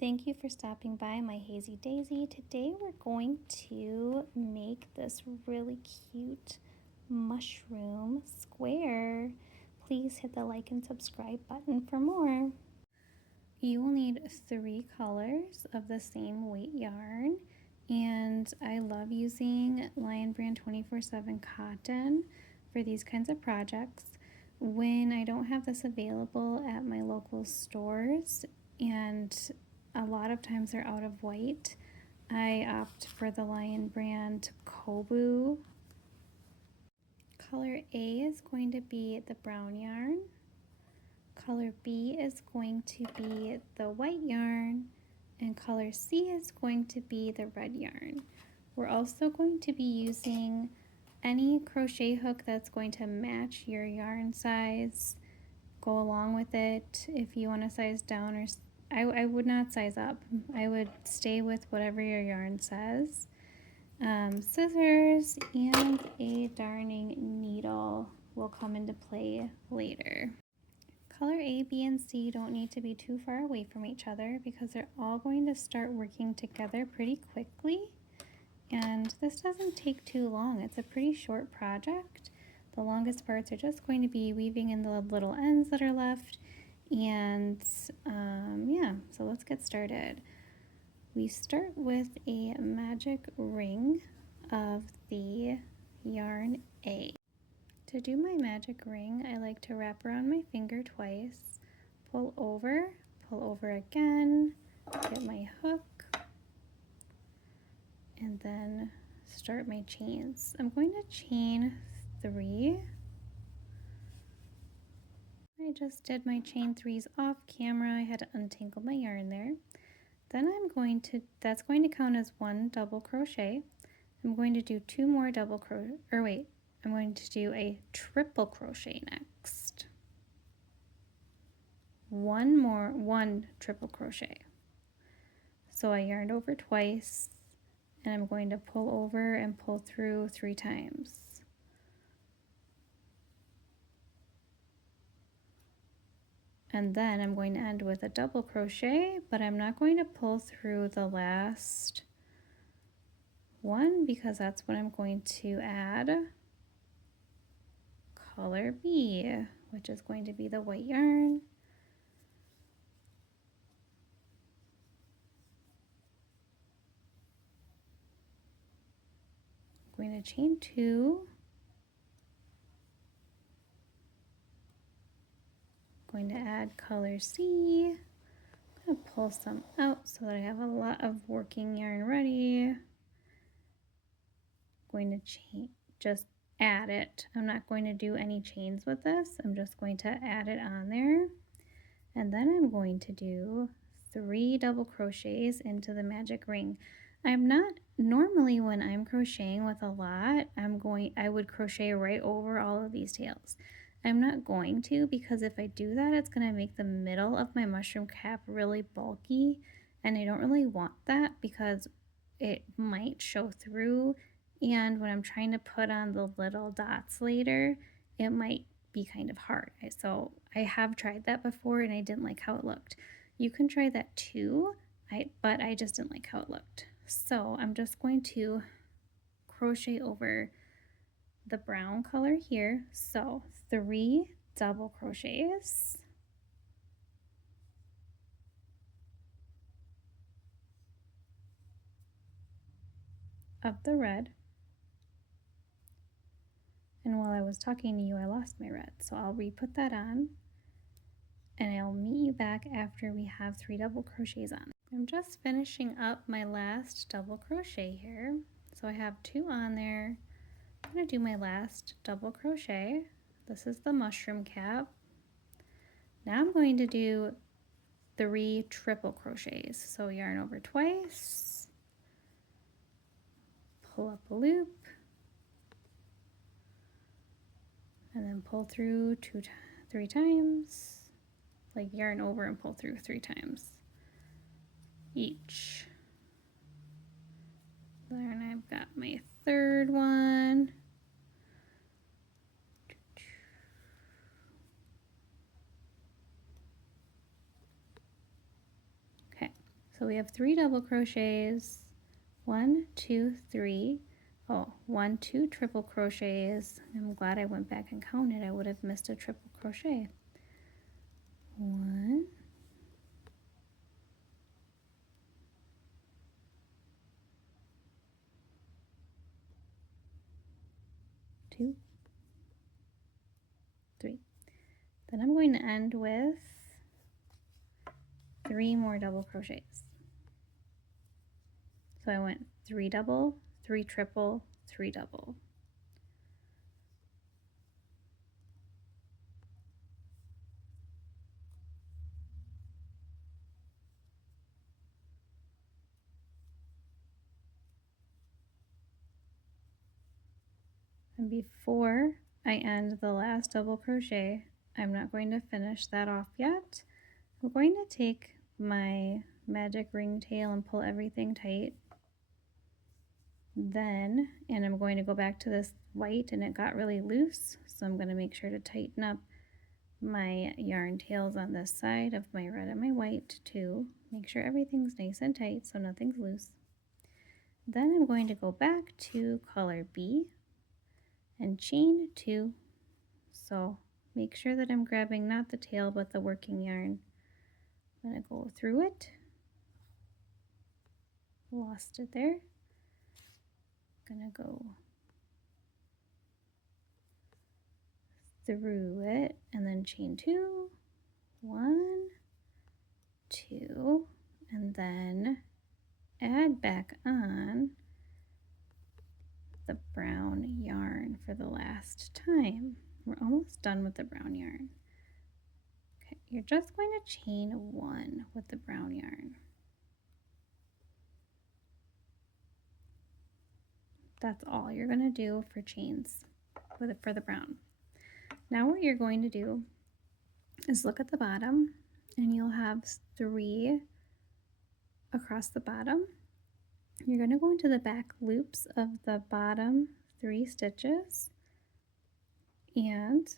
Thank you for stopping by my Hazy Daisy. Today we're going to make this really cute mushroom square. Please hit the like and subscribe button for more. You will need 3 colors of the same weight yarn, and I love using Lion Brand 24/7 cotton for these kinds of projects. When I don't have this available at my local stores, and a lot of times they're out of white, I opt for the Lion Brand Kobu. Color A is going to be the brown yarn. Color B is going to be the white yarn, and color C is going to be the red yarn. We're also going to be using any crochet hook that's going to match your yarn size. Go along with it. If you want to size down, or I would not size up. I would stay with whatever your yarn says. Scissors and a darning needle will come into play later. Color A, B, and C don't need to be too far away from each other because they're all going to start working together pretty quickly. And this doesn't take too long. It's a pretty short project. The longest parts are just going to be weaving in the little ends that are left. And yeah, so let's get started. We start with a magic ring of the yarn A. To do my magic ring, I like to wrap around my finger twice, pull over again, get my hook, and then start my chains. I'm going to chain 3. I just did my chain 3s off camera. I had to untangle my yarn there. Then that's going to count as 1 double crochet. I'm going to do 2 more double crochet, I'm going to do a triple crochet next. 1 triple crochet. So I yarned over twice, and I'm going to pull over and pull through 3 times. And then I'm going to end with a double crochet, but I'm not going to pull through the last one because that's when I'm going to add color B, which is going to be the white yarn. I'm going to chain 2. Going to add color C. I'm going to pull some out so that I have a lot of working yarn ready. Going to just add it. I'm not going to do any chains with this. I'm just going to add it on there. And then I'm going to do 3 double crochets into the magic ring. I'm not normally, when I'm crocheting with a lot, I would crochet right over all of these tails. I'm not going to, because if I do that, it's going to make the middle of my mushroom cap really bulky, and I don't really want that because it might show through, and when I'm trying to put on the little dots later, it might be kind of hard. So I have tried that before and I didn't like how it looked. You can try that too, but I just didn't like how it looked. So I'm just going to crochet over the brown color here. So 3 double crochets, of the red. And while I was talking to you, I lost my red. So I'll re-put that on, and I'll meet you back after we have 3 double crochets on. I'm just finishing up my last double crochet here. So I have 2 on there. I'm going to do my last double crochet. This is the mushroom cap. Now I'm going to do 3 triple crochets. So yarn over twice, pull up a loop, and then pull through 3 times, like yarn over and pull through 3 times each. Then I've got my 3rd one. Okay, So we have 3 double crochets, 1, 2, 3. Oh, 1, 2 triple crochets. I'm glad I went back and counted. I would have missed a triple crochet. 1, 2, 3. Then I'm going to end with 3 more double crochets. So I went 3 double, 3 triple, 3 double. And before I end the last double crochet, I'm not going to finish that off yet. I'm going to take my magic ring tail and pull everything tight. Then, and I'm going to go back to this white, and it got really loose, so I'm going to make sure to tighten up my yarn tails on this side of my red and my white too. Make sure everything's nice and tight so nothing's loose. Then I'm going to go back to color B and chain 2. So make sure that I'm grabbing not the tail but the working yarn. I'm going to go through it. Lost it there. Gonna go through it and then chain 2, 1, 2, and then add back on the brown yarn for the last time. We're almost done with the brown yarn. Okay, you're just going to chain 1 with the brown yarn. That's all you're going to do for chains for the brown. Now what you're going to do is look at the bottom, and you'll have 3 across the bottom. You're going to go into the back loops of the bottom 3 stitches, and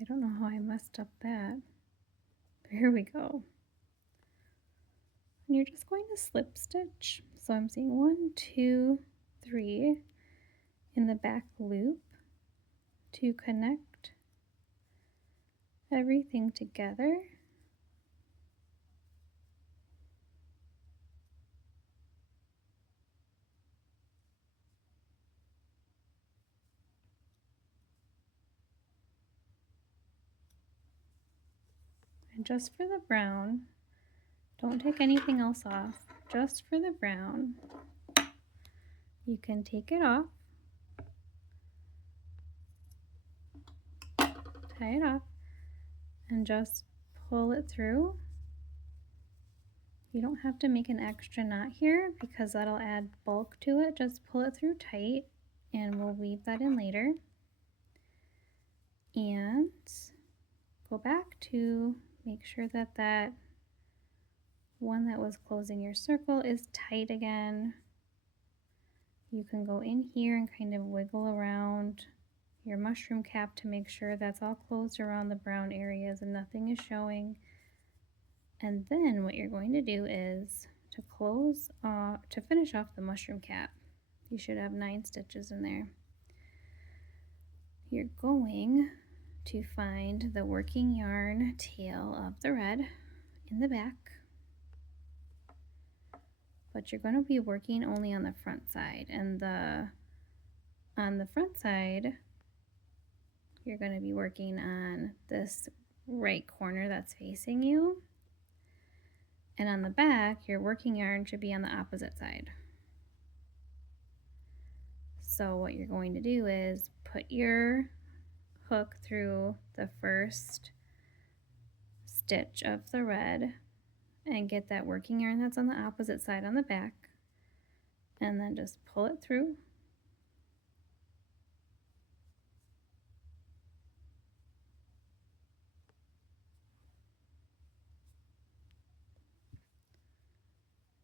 I don't know how I messed up that. Here we go. And you're just going to slip stitch. So I'm seeing 1, 2, 3 in the back loop to connect everything together. And just for the brown, don't take anything else off. Just for the brown, you can take it off, tie it off, and just pull it through. You don't have to make an extra knot here because that'll add bulk to it. Just pull it through tight, and we'll weave that in later. And go back to make sure that that one that was closing your circle is tight again. You can go in here and kind of wiggle around your mushroom cap to make sure that's all closed around the brown areas and nothing is showing. And then what you're going to do is to finish off the mushroom cap. You should have 9 stitches in there. You're going to find the working yarn tail of the red in the back, but you're going to be working only on the front side, and on the front side you're going to be working on this right corner that's facing you, and on the back your working yarn should be on the opposite side. So what you're going to do is put your hook through the first stitch of the red and get that working yarn that's on the opposite side on the back, and then just pull it through.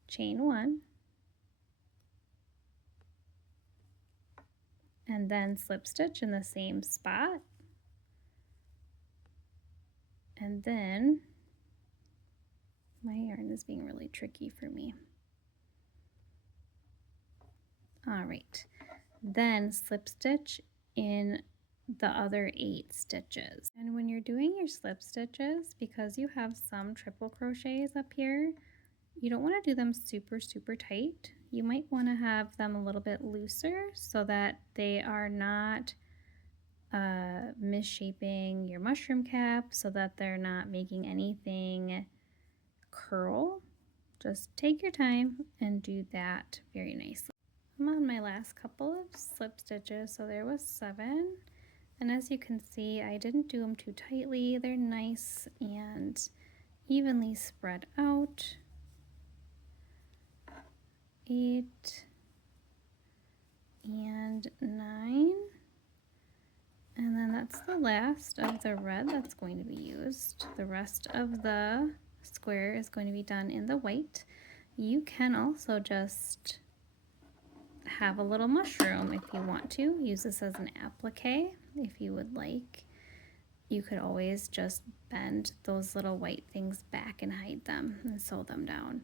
Chain 1, and then slip stitch in the same spot, and then My yarn is being really tricky for me. All right, then slip stitch in the other 8 stitches. And when you're doing your slip stitches, because you have some triple crochets up here, you don't want to do them super tight. You might want to have them a little bit looser so that they are not misshaping your mushroom cap, so that they're not making anything curl. Just take your time and do that very nicely. I'm on my last couple of slip stitches, so there was 7, and as you can see, I didn't do them too tightly. They're nice and evenly spread out. 8 and 9, and then that's the last of the red that's going to be used. The rest of the square is going to be done in the white. You can also just have a little mushroom if you want to. Use this as an applique if you would like. You could always just bend those little white things back and hide them and sew them down.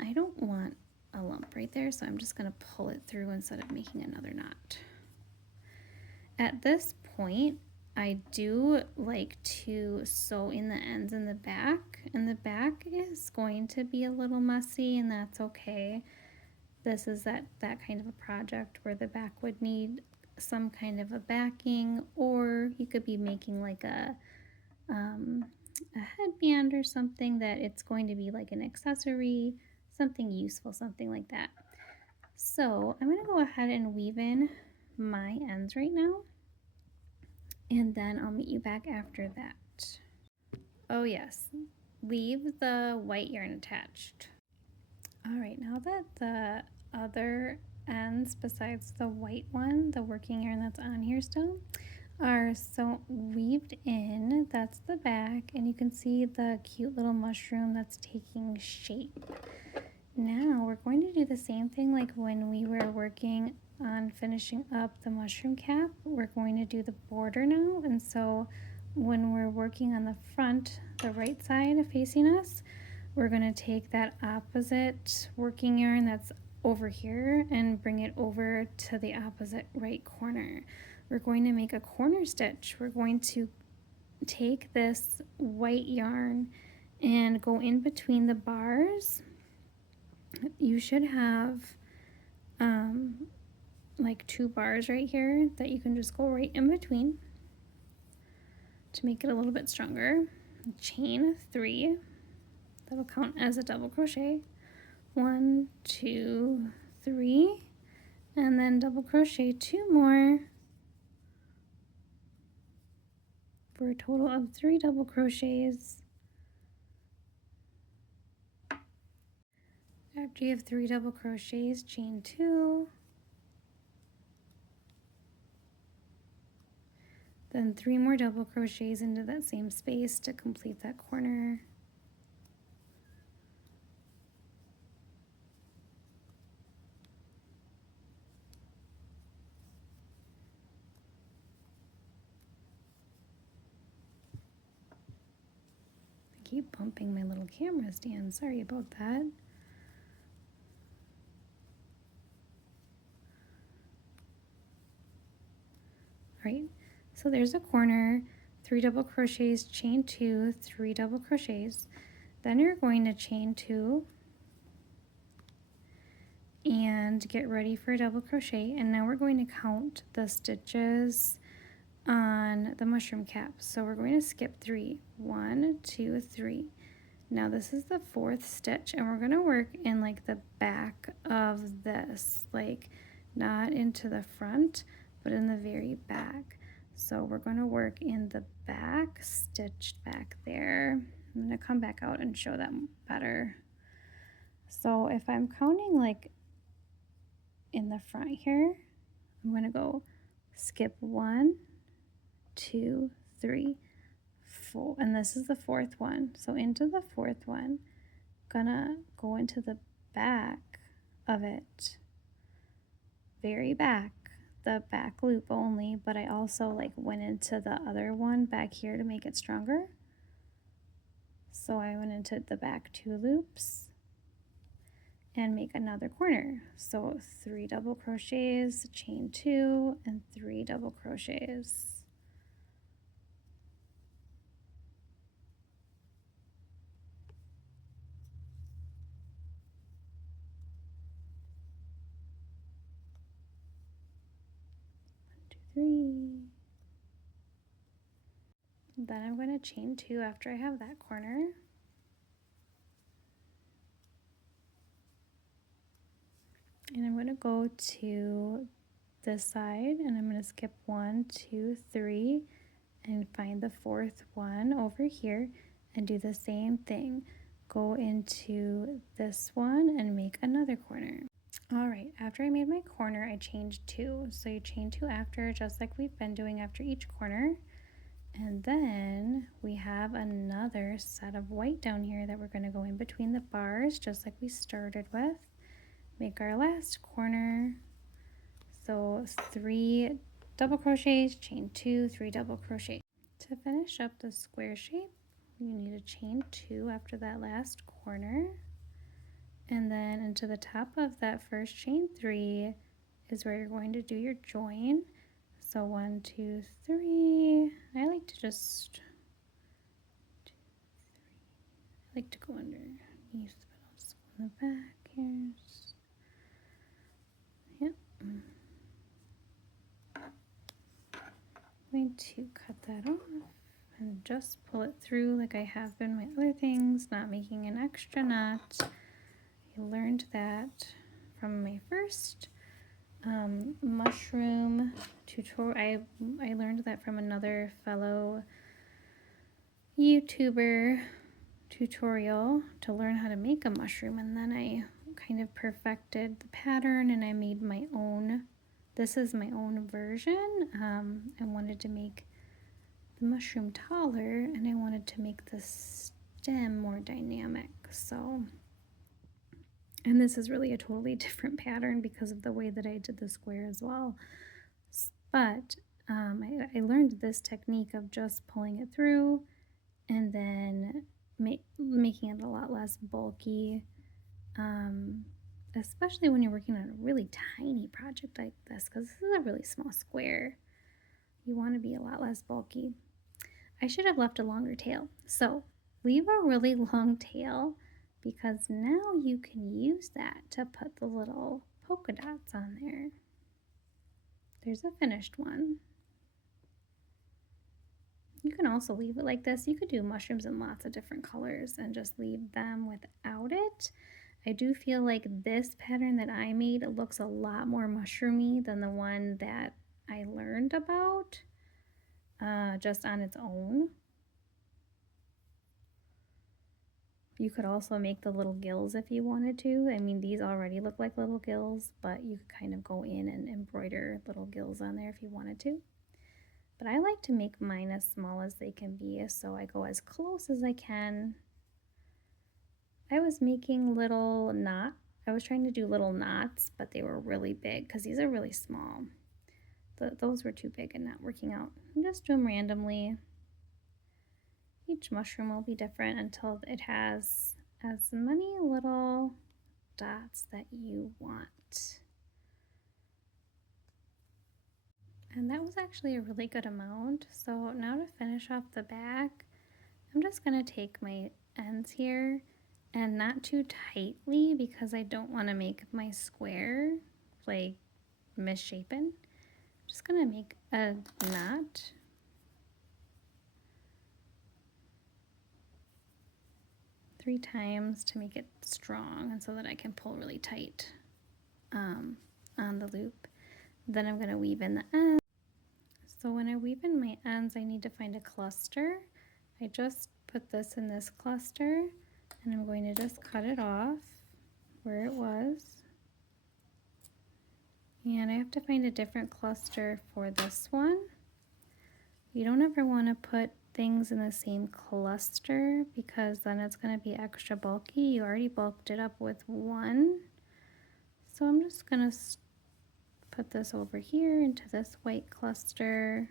I don't want a lump right there, so I'm just going to pull it through instead of making another knot. At this point, I do like to sew in the ends in the back, and the back is going to be a little messy, and that's okay. This is that kind of a project where the back would need some kind of a backing, or you could be making like a headband or something that it's going to be like an accessory, something useful, something like that. So I'm going to go ahead and weave in my ends right now, and then I'll meet you back after that. Oh yes, leave the white yarn attached. All right, now that the other ends besides the white one, the working yarn that's on here still, are so weaved in, that's the back, and you can see the cute little mushroom that's taking shape. Now we're going to do the same thing like when we were working on finishing up the mushroom cap. We're going to do the border now, and so when we're working on the front, the right side facing us, we're going to take that opposite working yarn that's over here and bring it over to the opposite right corner. We're going to make a corner stitch. We're going to take this white yarn and go in between the bars. You should have like 2 bars right here that you can just go right in between to make it a little bit stronger. Chain 3. That'll count as a double crochet. 1, 2, 3, and then double crochet 2 more for a total of 3 double crochets. After you have 3 double crochets, chain 2, then 3 more double crochets into that same space to complete that corner. I keep bumping my little camera stand, sorry about that. Right, so there's a corner, 3 double crochets, chain 2, 3 double crochets, then you're going to chain 2 and get ready for a double crochet, and now we're going to count the stitches on the mushroom cap. So we're going to skip 3. 1, 2, 3. Now this is the 4th stitch, and we're going to work in like the back of this, like not into the front, but in the very back. So we're going to work in the back, stitched back there. I'm going to come back out and show them better. So if I'm counting like in the front here, I'm going to go skip 1, 2, 3, 4, and this is the 4th one. So into the 4th one, gonna go into the back of it, very back, the back loop only, but I also like went into the other one back here to make it stronger. So I went into the back 2 loops and make another corner. So 3 double crochets, chain 2, and 3 double crochets. Three. Then I'm going to chain 2 after I have that corner. And I'm going to go to this side and I'm going to skip 1, 2, 3 and find the 4th one over here and do the same thing. Go into this one and make another corner. All right, after I made my corner, I chained 2. So you chain 2 after, just like we've been doing after each corner. And then we have another set of white down here that we're going to go in between the bars, just like we started with. Make our last corner. So 3 double crochets, chain 2, 3 double crochet. To finish up the square shape, you need to chain 2 after that last corner. And then into the top of that first chain 3 is where you're going to do your join. So 1, 2, 3. I like to just 2, 3. I like to go underneath, but I'll just go in the back here. Yep. I'm going to cut that off and just pull it through like I have been my other things, not making an extra knot. I learned that from my first mushroom tutorial. I learned that from another fellow YouTuber tutorial to learn how to make a mushroom, and then I kind of perfected the pattern and I made my own. This is my own version. I wanted to make the mushroom taller and I wanted to make the stem more dynamic. So, and this is really a totally different pattern because of the way that I did the square as well. But I learned this technique of just pulling it through and then making it a lot less bulky, especially when you're working on a really tiny project like this, because this is a really small square. You want to be a lot less bulky. I should have left a longer tail. So leave a really long tail because now you can use that to put the little polka dots on there. There's a finished one. You can also leave it like this. You could do mushrooms in lots of different colors and just leave them without it. I do feel like this pattern that I made looks a lot more mushroomy than the one that I learned about just on its own. You could also make the little gills if you wanted to. I mean, these already look like little gills, but you could kind of go in and embroider little gills on there if you wanted to. But I like to make mine as small as they can be, so I go as close as I can. I was making little I was trying to do little knots, but they were really big because these are really small. Those were too big and not working out. And just do them randomly. Each mushroom will be different until it has as many little dots that you want. And that was actually a really good amount. So now to finish off the back, I'm just going to take my ends here and not too tightly because I don't want to make my square like misshapen. I'm just going to make a knot. Three times to make it strong and so that I can pull really tight on the loop. Then I'm going to weave in the ends. So when I weave in my ends, I need to find a cluster. I just put this in this cluster and I'm going to just cut it off where it was. And I have to find a different cluster for this one. You don't ever want to put things in the same cluster because then it's going to be extra bulky. You already bulked it up with one. So I'm just going to put this over here into this white cluster,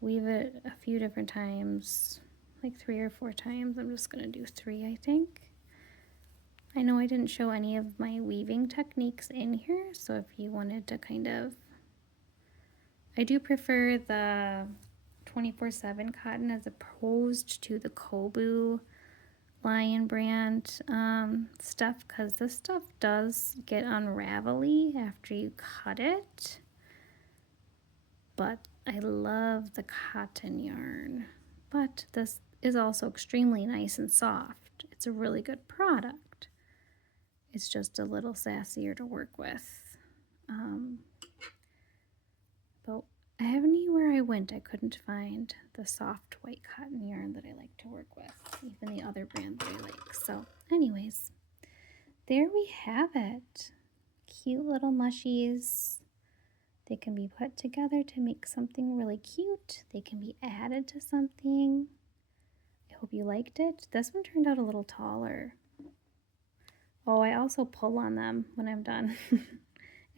weave it a few different times like 3 or 4 times. I'm just going to do 3, I think. I know I didn't show any of my weaving techniques in here, so if you wanted to kind of, I do prefer the 24/7 cotton as opposed to the Kobu Lion brand stuff, because this stuff does get unravelly after you cut it. But I love the cotton yarn. But this is also extremely nice and soft. It's a really good product. It's just a little sassier to work with. But anywhere I went, I couldn't find the soft white cotton yarn that I like to work with, even the other brand that I like. So anyways, there we have it. Cute little mushies. They can be put together to make something really cute. They can be added to something. I hope you liked it. This one turned out a little taller. Oh, I also pull on them when I'm done.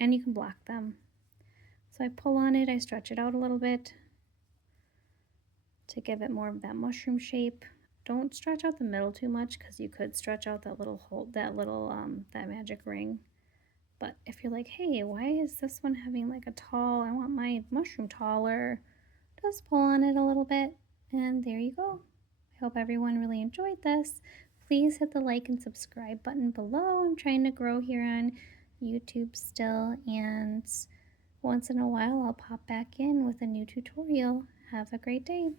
And you can block them. So I pull on it, I stretch it out a little bit to give it more of that mushroom shape. Don't stretch out the middle too much because you could stretch out that little hole, that magic ring. But if you're like, hey, why is this one having like a tall, I want my mushroom taller, just pull on it a little bit, and there you go. I hope everyone really enjoyed this. Please hit the like and subscribe button below. I'm trying to grow here on YouTube still, and once in a while I'll pop back in with a new tutorial. Have a great day.